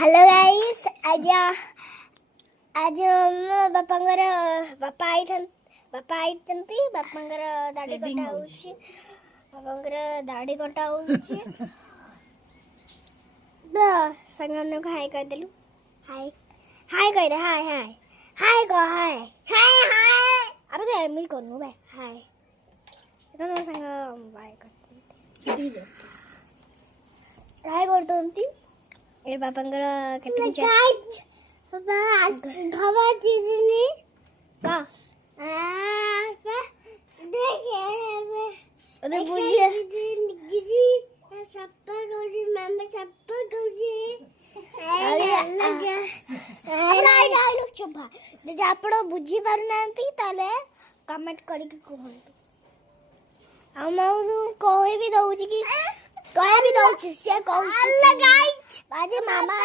hello guys आज आज बापांगर बापा आइतंती बापांगर दाढ़ी कटा होउची बापांगर दाढ़ी कटा होउची द संगन को हाय कर देलु हाय हाय कह रे हाय हाय हाय को हाय हाय हाय अबे दे मी कोनु बे हाय तो संग बाय कर हाय करतंती ए बापांगर कटिंग बाबा आज भावा दीदी का देखे अरे बुझिए दीदी सप्पा रोजी मम्मी सप्पा गौजी अरे डायलॉग चुपा दीदी आपण बुझी पारु नांती ताले कमेंट करी के कहंतु आ मऊ कोई भी दउची कि कहे भी दउची से कहउची बाजे मामा